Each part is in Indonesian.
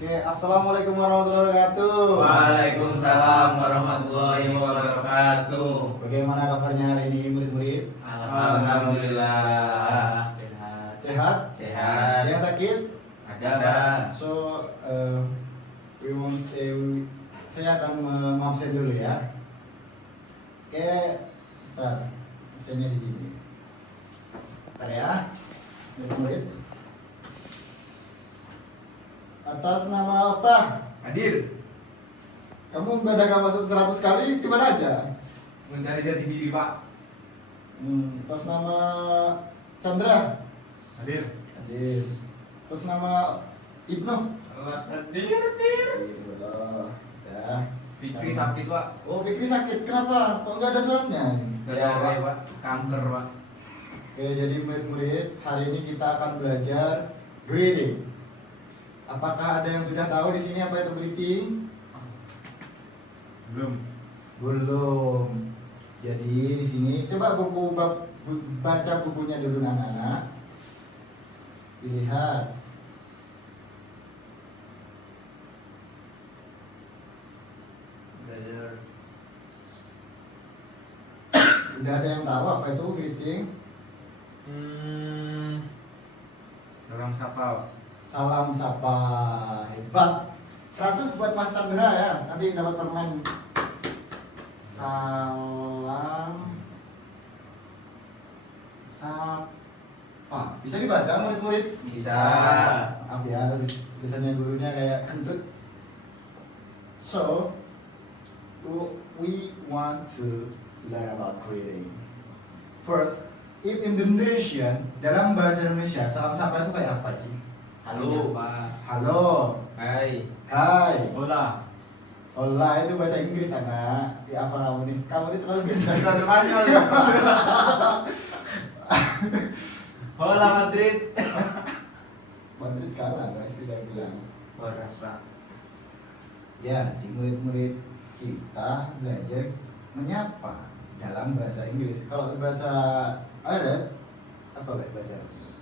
Oke, assalamualaikum warahmatullahi wabarakatuh. Waalaikumsalam warahmatullahi wabarakatuh. Bagaimana kabarnya hari ini murid-murid? Alhamdulillah. Sehat? Sehat. Yang sakit? Ada. So, saya akan mengabsen dulu ya. Oke, bentar. Absennya di sini. Bentar ya, murid-murid. Atas nama Okta. Hadir. Kamu nggak ada masuk 100 kali di mana aja? Mencari jati diri, Pak. Atas nama Chandra. Hadir. Hadir. Atas nama Ibnu. Hadir. Betul. Ya. Fikri sakit, Pak. Oh, Fikri sakit. Kenapa? Kok nggak ada suratnya? Ada, Pak. Kanker, Pak. Oke, jadi murid-murid, hari ini kita akan belajar greeting. Apakah ada yang sudah tahu di sini apa itu greeting? Belum. Jadi di sini coba baca bukunya dulu anak-anak. Dilihat. Belajar. Udah ada yang tahu apa itu greeting? Salam sapa, Pak. Salam sapa. Hebat. 100 buat Mas Chandra ya. Nanti dapat permen. Salam sapa. Bisa dibaca murid-murid? Bisa. Maaf ya, tulisannya gurunya kayak kentut. So, we want to learn about greeting. First, in Indonesian, dalam bahasa Indonesia, salam sapa itu kayak apa sih? Halo, Pak. Halo. Hai. Hai. Hola. Hola itu bahasa Inggris anak. Ya apa kamu nih? Kamu ini terlalu pintar. Bahasa Spanyol. Hola, Madrid. Madrid kalah guys, tidak bilang. Horas, Pak. Ya, di murid-murid kita belajar menyapa dalam bahasa Inggris. Kalau bahasa Arab apa bahasa Arab?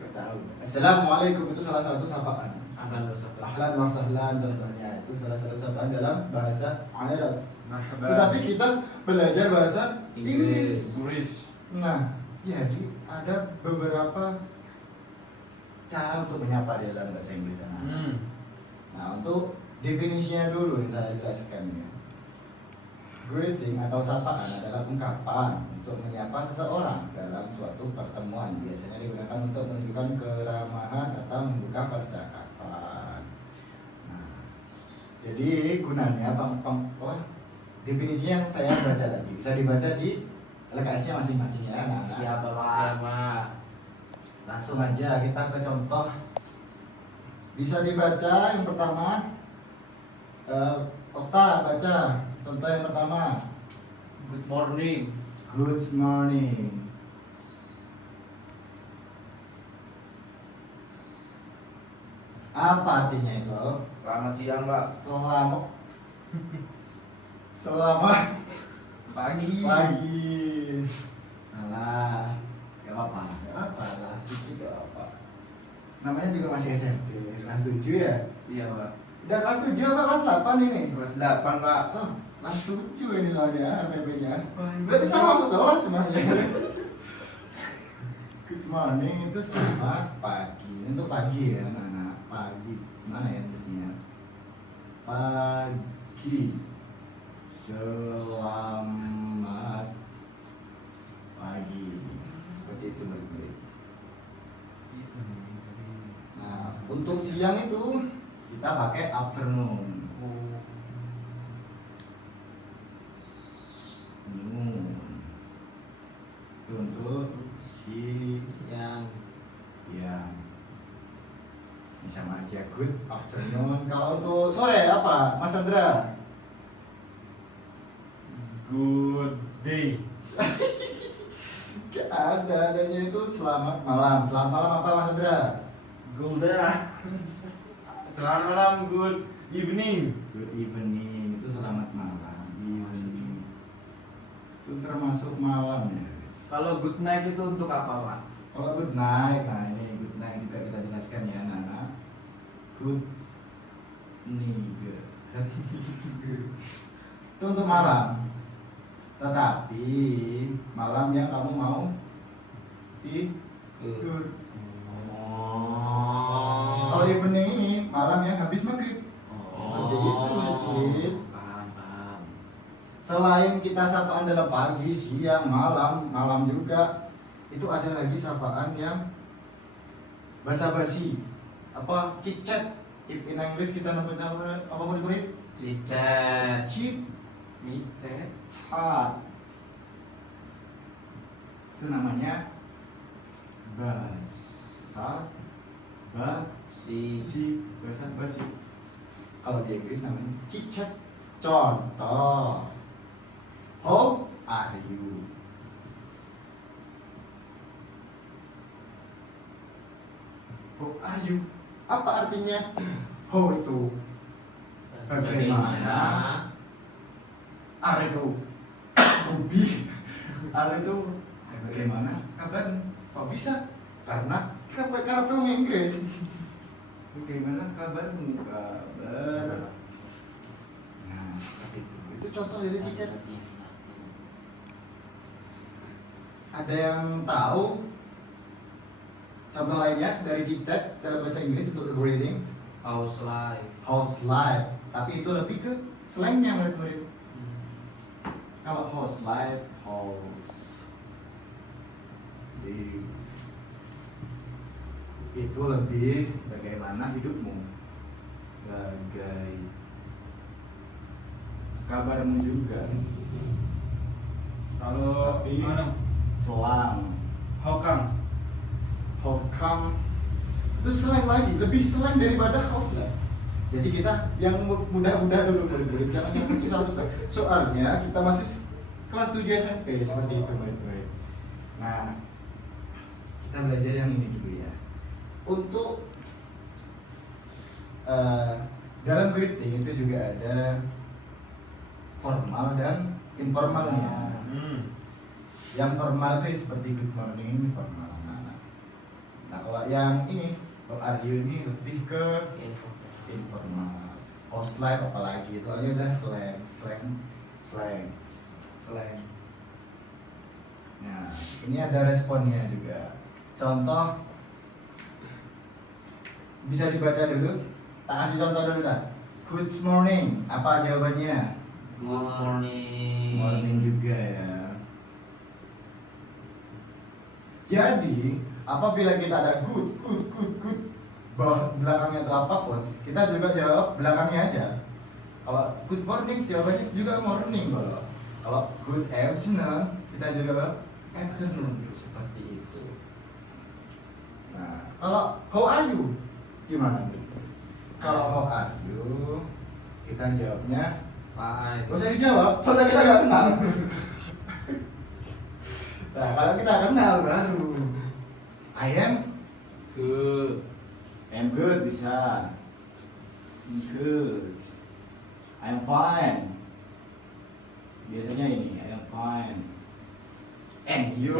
Gak tahu. Assalamualaikum itu salah satu sapaan. Ahlan wa sahlan. Ahlan wa sahlan contohnya itu salah satu sapaan dalam bahasa Arab. Marhaban. Tetapi kita belajar bahasa Inggris. Inggris. Nah, jadi ada beberapa cara untuk menyapa di dalam bahasa Inggris anak. Nah, untuk definisinya dulu nih saya jelaskan ya. Greeting atau sapaan adalah ungkapan untuk menyapa seseorang dalam suatu pertemuan. Biasanya digunakan untuk menunjukkan keramahan atau membuka percakapan. Nah, jadi gunanya definisinya yang saya baca tadi bisa dibaca di LKS-nya masing-masing ya anak-anak. Siapa, Pak? Siapa? Langsung aja kita ke contoh. Bisa dibaca yang pertama. Okta baca contoh yang pertama. Good morning. Good morning. Apa artinya itu? Selamat siang, Pak. Selamat Pagi. pagi. Salah. Gak apa-apa. Gak apa-apa. Kelas 7 gak apa. Namanya juga masih SMP. Kelas 7 ya? Iya, Pak. Udah kelas 7 apa kelas 8 ini? Kelas 8, Pak. Oh, kelas 7 ini soalnya RPP-nya. Berarti sama masuk kelas sebenarnya. Good morning itu selamat pagi. Untuk pagi ya, anak-anak. Pagi. Mana ya tulisnya? Pagi. Selamat pagi. Seperti itu murid-murid. Nah, untuk siang itu kita pakai afternoon. Itu untuk siang. Ini sama aja good afternoon. Kalau untuk sore apa, Mas Andra? Good day. Gak adanya itu selamat malam. Selamat malam apa, Mas Andra? Good day. Selamat malam, good evening. Good evening itu selamat malam. Evening itu termasuk malam ya. Kalau good night itu untuk apa, Pak? Kalau good night, nah ini good night juga kita jelaskan ya anak-anak. Good Niger. Itu untuk malam. Tetapi malam yang kamu mau tidur. Kalau evening ini malam yang habis maghrib. Seperti itu, murid. Paham. Selain kita sapaan dalam pagi, siang, malam juga, itu ada lagi sapaan yang basa-basi. Apa? Chit-chat. If in English kita namanya apa murid-murid? Cicet. Micet. Chat. Itu namanya basa-basi. Basa-basi. Kalau di Inggris namanya chit-chat. Contoh, how are you? How are you? Apa artinya? How itu bagaimana? Are itu hobi. Are itu bagaimana kabar? Kok bisa? Karena kamu Inggris. Bagaimana kabarmu? Kabar. Nah, seperti itu. Itu contoh dari cicet. Ada yang tahu contoh lainnya dari cicet dalam bahasa Inggris untuk greeting? House life. House life. Tapi itu lebih ke slangnya murid-murid. Kalau house life, itu lebih bagaimana hidupmu, kabarmu juga. Kalau Tapi selang, how come? itu slang lagi, lebih slang daripada house life. Jadi kita yang mudah-mudah dulu murid-murid, jangan yang susah-susah. Soalnya kita masih kelas 7 SMP seperti itu murid-murid. Nah, kita belajar yang ini dulu ya. Untuk dalam greeting itu juga ada formal dan informalnya. Yang formal itu seperti good morning, ini formal anak-anak. Nah, kalau yang ini, how are you ini lebih ke informal. House life apalagi, soalnya udah slang. Nah, ini ada responnya juga. Contoh bisa dibaca dulu. Tak kasih contoh dulu tak. Good morning. Apa jawabannya? Good morning. Morning juga ya. Jadi apabila kita ada good, belakangnya itu apapun, kita juga jawab belakangnya aja. Kalau good morning jawabannya juga morning. Kalau good afternoon kita juga jawab afternoon, seperti itu. Nah, kalau how are you gimana? Kalau how are you kita jawabnya Fine. gak usah dijawab, soalnya kita gak kenal. Nah, kalau kita kenal baru I am Good. I'm good bisa. Good. I'm fine. Biasanya ini I am fine. And you.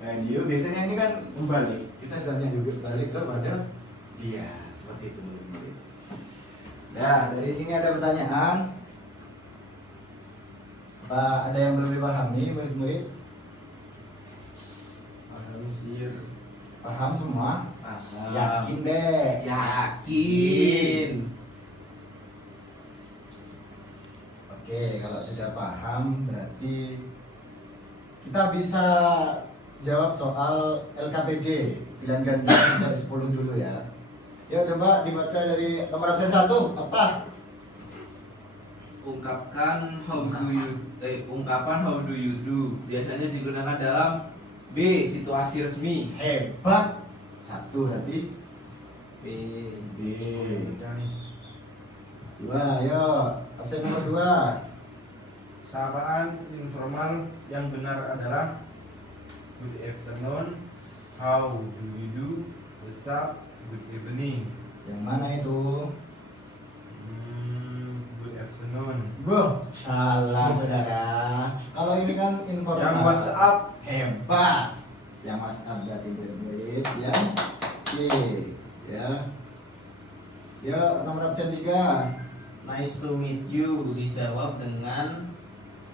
And you biasanya ini kan kembali. Kita misalnya juga balik kepada dia. Seperti itu murid-murid. Nah, dari sini ada pertanyaan. Apa ada yang belum dipahami murid-murid? Paham semua? Paham. Yakin deh. Yakin. Oke, kalau sudah paham berarti kita bisa jawab soal LKPD pilihan ganjil dari 10 dulu ya. Yuk coba dibaca dari nomor absen 1. Apa? Ungkapan how do you do biasanya digunakan dalam B. Situasi resmi. Hebat. 1 berarti B. B. 2, ayo absen nomor 2. Sapaan informal yang benar adalah good afternoon, how do you do, what's up, good evening. Yang mana itu? Good afternoon. Salah saudara. Kalau ini kan informal. Yang WhatsApp Hebat. Yang WhatsApp berarti murid yang C ya. B Ya, nomor absen 3. Nice to meet you dijawab dengan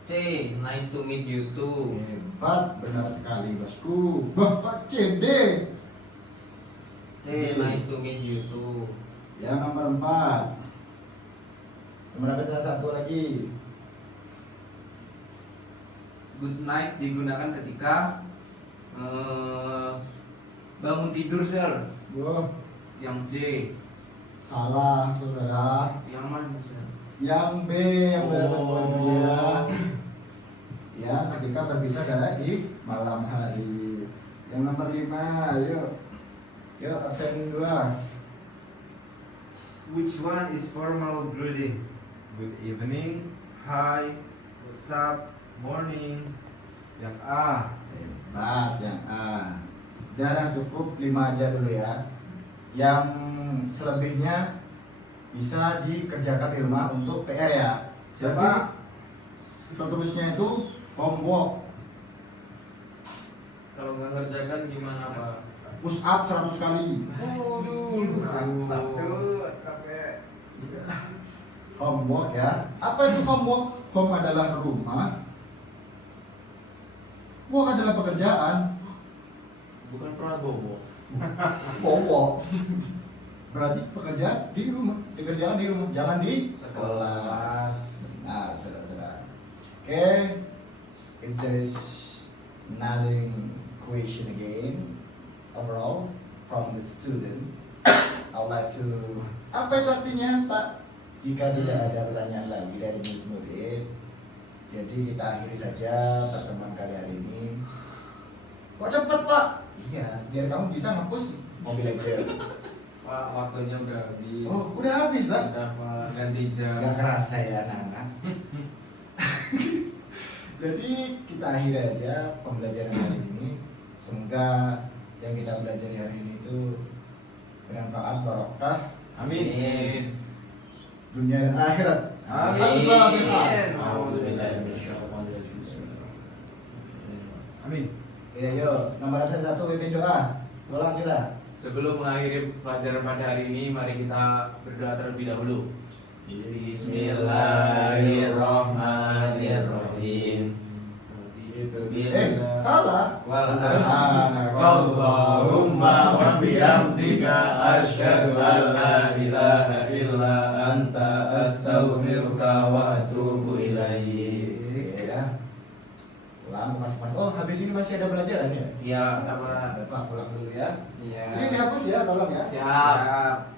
C. Nice to meet you too. Hebat, benar sekali bosku. Bapak CD. C. Nice to meet you too. Yang nomor 4. Nomor absen 1 lagi. Good night digunakan ketika bangun tidur, sir. Wah, Yang C. salah saudara. Yang mana, sir? Yang B yang benar-benar Oh. dia. Ya, ketika berpisah di malam hari. Yang nomor 5, yuk. Yuk, absen 2. Which one is formal greeting? Good evening, hi, what's up, morning. Yang A. Hebat, yang A. Udah cukup 5 aja dulu ya. Yang selebihnya bisa dikerjakan di rumah untuk PR ya. Siapa? Berarti seterusnya itu homework. Kalau nggak ngerjakan gimana Pak? Push up 100 kali. Mantap tuh, tapi Homework ya. Apa itu homework? Home adalah rumah. Work adalah pekerjaan. Bukan Prabowo. Bobo. Berarti pekerjaan di rumah, dikerjakan di rumah, jangan di Sekolah. Nah, saudara-saudara. Oke, if there is nothing question again, overall from the student, I would like to. Apa itu artinya, Pak? Jika tidak ada pertanyaan lagi dari murid-murid, jadi kita akhiri saja pertemuan kali hari ini. Kok cepet, Pak? Iya, biar kamu bisa ngapus Mobile Legends. Pak, waktunya udah habis. Oh, udah habis lah. Udah Pak, ganti jam. Gak kerasa ya anak-anak. Jadi kita akhiri aja pembelajaran hari ini. Semoga yang kita belajar hari ini itu bermanfaat, barokah, Amin. dunia dan akhirat. Amin. Al-Fatihah. Amin. Ya, yuk, nomor absen 1 pimpin doa. Ulang kita. Sebelum mengakhiri pelajaran pada hari ini, mari kita berdoa terlebih dahulu. Bismillahirrahmanirrahim. Salah. Allahumma wa bihamdika asyhadu an la ilaha illa anta astaghfiruka wa atubu ilaik. Ya. Ulang mas. Oh, habis ini masih ada pelajaran ya? Ya, Bapak pulang dulu ya. Iya. Ini dihapus ya, tolong ya. siap.